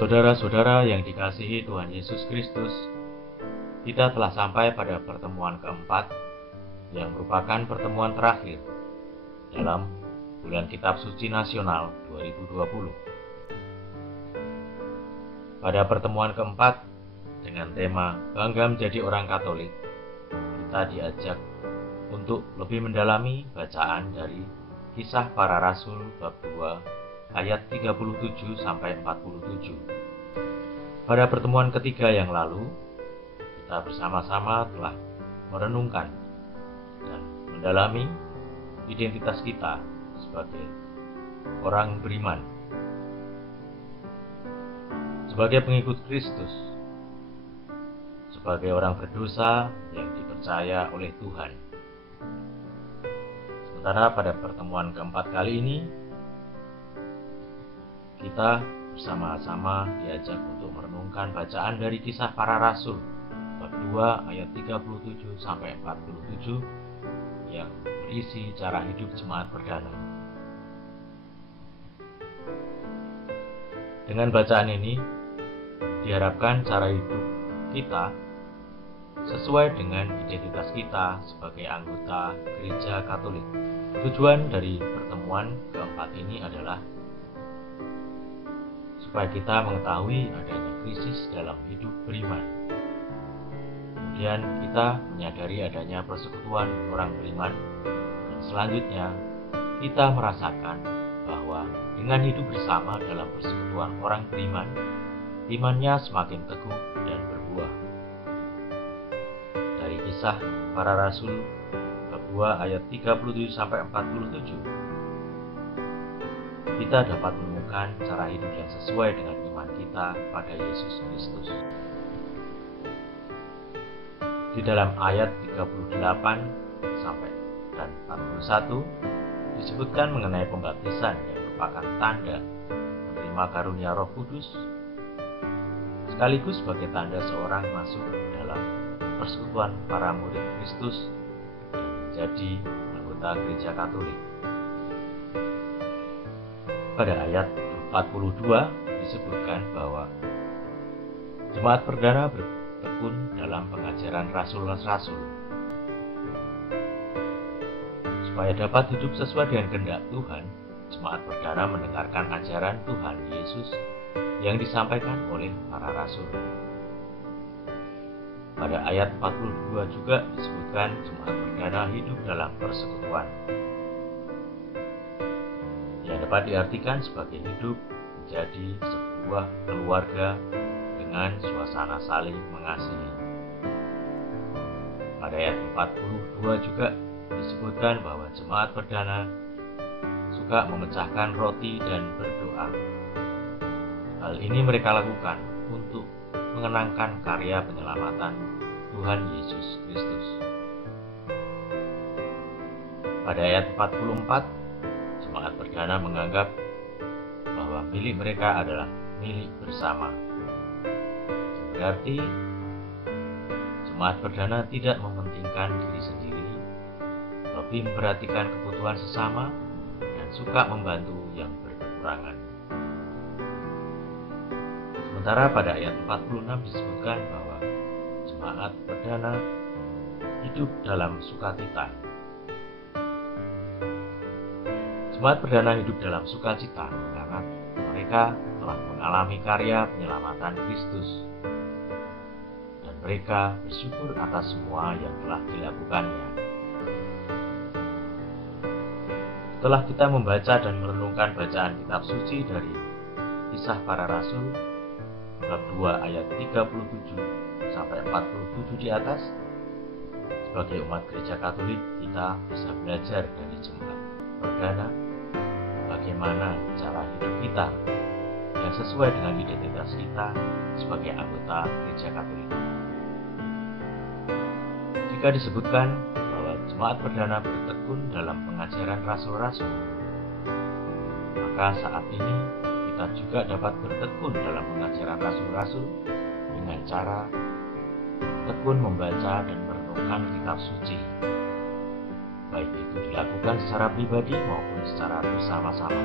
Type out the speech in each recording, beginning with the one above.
Saudara-saudara yang dikasihi Tuhan Yesus Kristus, kita telah sampai pada pertemuan keempat yang merupakan pertemuan terakhir dalam Bulan Kitab Suci Nasional 2020. Pada pertemuan keempat dengan tema Bangga Menjadi Orang Katolik, kita diajak untuk lebih mendalami bacaan dari Kisah Para Rasul bab 2 ayat 37-47. Pada pertemuan ketiga yang lalu, kita bersama-sama telah merenungkan dan mendalami identitas kita sebagai orang beriman, sebagai pengikut Kristus, sebagai orang berdosa yang dipercaya oleh Tuhan. Sementara pada pertemuan keempat kali ini, kita bersama-sama diajak untuk merenungkan bacaan dari Kisah Para Rasul bab 2 ayat 37-47 yang berisi cara hidup jemaat perdana. Dengan bacaan ini diharapkan cara hidup kita sesuai dengan identitas kita sebagai anggota Gereja Katolik. Tujuan dari pertemuan keempat ini adalah supaya kita mengetahui adanya krisis dalam hidup beriman. Kemudian kita menyadari adanya persekutuan orang beriman, dan selanjutnya kita merasakan bahwa dengan hidup bersama dalam persekutuan orang beriman, imannya semakin teguh dan berbuah. Dari Kisah Para Rasul bab 2 ayat 37-47, kita dapat menemukan cara hidup yang sesuai dengan iman kita pada Yesus Kristus. Di dalam ayat 38 sampai dan 41 disebutkan mengenai pembaptisan yang merupakan tanda menerima karunia Roh Kudus, sekaligus sebagai tanda seorang masuk dalam persekutuan para murid Kristus yang menjadi anggota Gereja Katolik. Pada ayat 42 disebutkan bahwa jemaat perdana bertekun dalam pengajaran rasul-rasul supaya dapat hidup sesuai dengan kehendak Tuhan. Jemaat perdana mendengarkan ajaran Tuhan Yesus yang disampaikan oleh para rasul. Pada ayat 42 juga disebutkan jemaat perdana hidup dalam persekutuan, yang dapat diartikan sebagai hidup menjadi sebuah keluarga dengan suasana saling mengasihi. Pada ayat 42 juga disebutkan bahwa jemaat perdana suka memecahkan roti dan berdoa. Hal ini mereka lakukan untuk mengenangkan karya penyelamatan Tuhan Yesus Kristus. Pada ayat 44, jemaat perdana menganggap bahwa milik mereka adalah milik bersama. Berarti jemaat perdana tidak mementingkan diri sendiri, lebih memperhatikan kebutuhan sesama dan suka membantu yang berkekurangan. Sementara pada ayat 46 disebutkan bahwa jemaat perdana hidup dalam sukacita. Jemaat perdana hidup dalam sukacita karena mereka telah mengalami karya penyelamatan Kristus, dan mereka bersyukur atas semua yang telah dilakukannya. Setelah kita membaca dan merenungkan bacaan kitab suci dari Kisah Para Rasul bab 2 ayat 37 sampai 47 di atas, sebagai umat Gereja Katolik kita bisa belajar dari jemaat perdana bagaimana cara hidup kita yang sesuai dengan identitas kita sebagai anggota Gereja Katolik. Jika disebutkan bahwa jemaat perdana bertekun dalam pengajaran rasul-rasul, maka saat ini kita juga dapat bertekun dalam pengajaran rasul-rasul dengan cara tekun membaca dan merenungkan kitab suci, baik itu dilakukan secara pribadi maupun secara bersama-sama.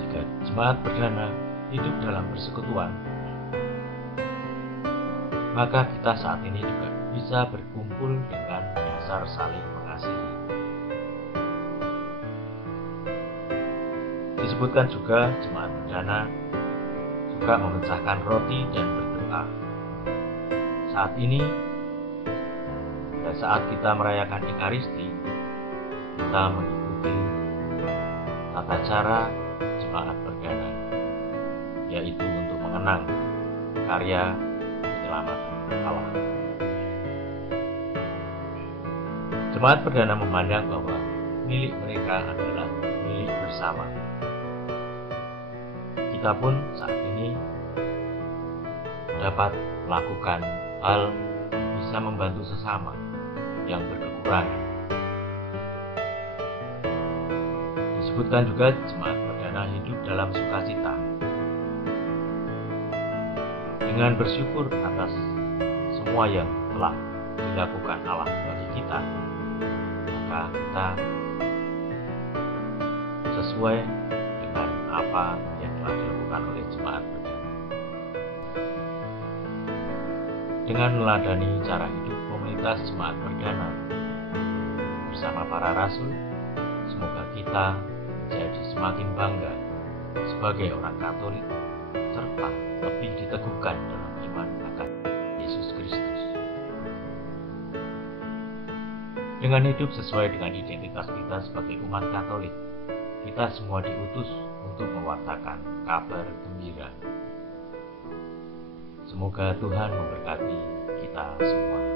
Jika jemaat perdana hidup dalam persekutuan, maka kita saat ini juga bisa berkumpul dengan dasar saling mengasihi. Disebutkan juga jemaat perdana suka memecahkan roti dan berdoa. Saat ini, pada saat kita merayakan Ekaristi, kita mengikuti tata cara jemaat perdana, yaitu untuk mengenang karya penyelamatan Allah. Jemaat perdana memandang bahwa milik mereka adalah milik bersama. Kita pun saat ini dapat melakukan hal bisa membantu sesama yang berkekurangan. Disebutkan juga jemaat perdana hidup dalam sukacita, dengan bersyukur atas semua yang telah dilakukan Allah bagi kita, maka kita sesuai dengan apa yang telah dilakukan oleh jemaat perdana. Dengan meladani cara hidup komunitas jemaat perdana bersama para rasul, semoga kita menjadi semakin bangga sebagai orang Katolik, serta lebih diteguhkan dalam iman akan Yesus Kristus. Dengan hidup sesuai dengan identitas kita sebagai umat Katolik, kita semua diutus untuk mewartakan kabar gembira. Semoga Tuhan memberkati kita semua.